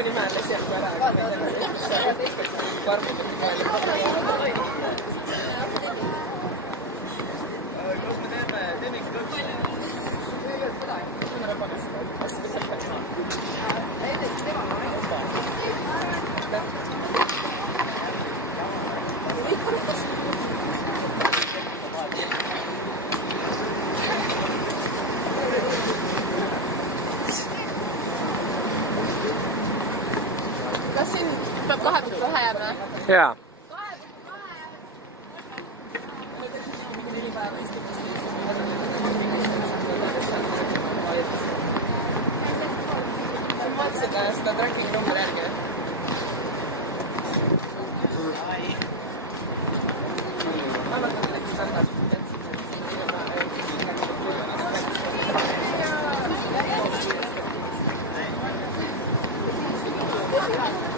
oli mäel esialgu ära, aga varmud on nii palju. Kas me teeme ikka tõksi? Mõne rabanes. Kas me sealt peaks saama? Näiteks tema kas siin peab 2,2 jääma? Jaa. Ma mõtlesin seda tracking numbri järgi. Ma mõtlen midagi standard. Thank you.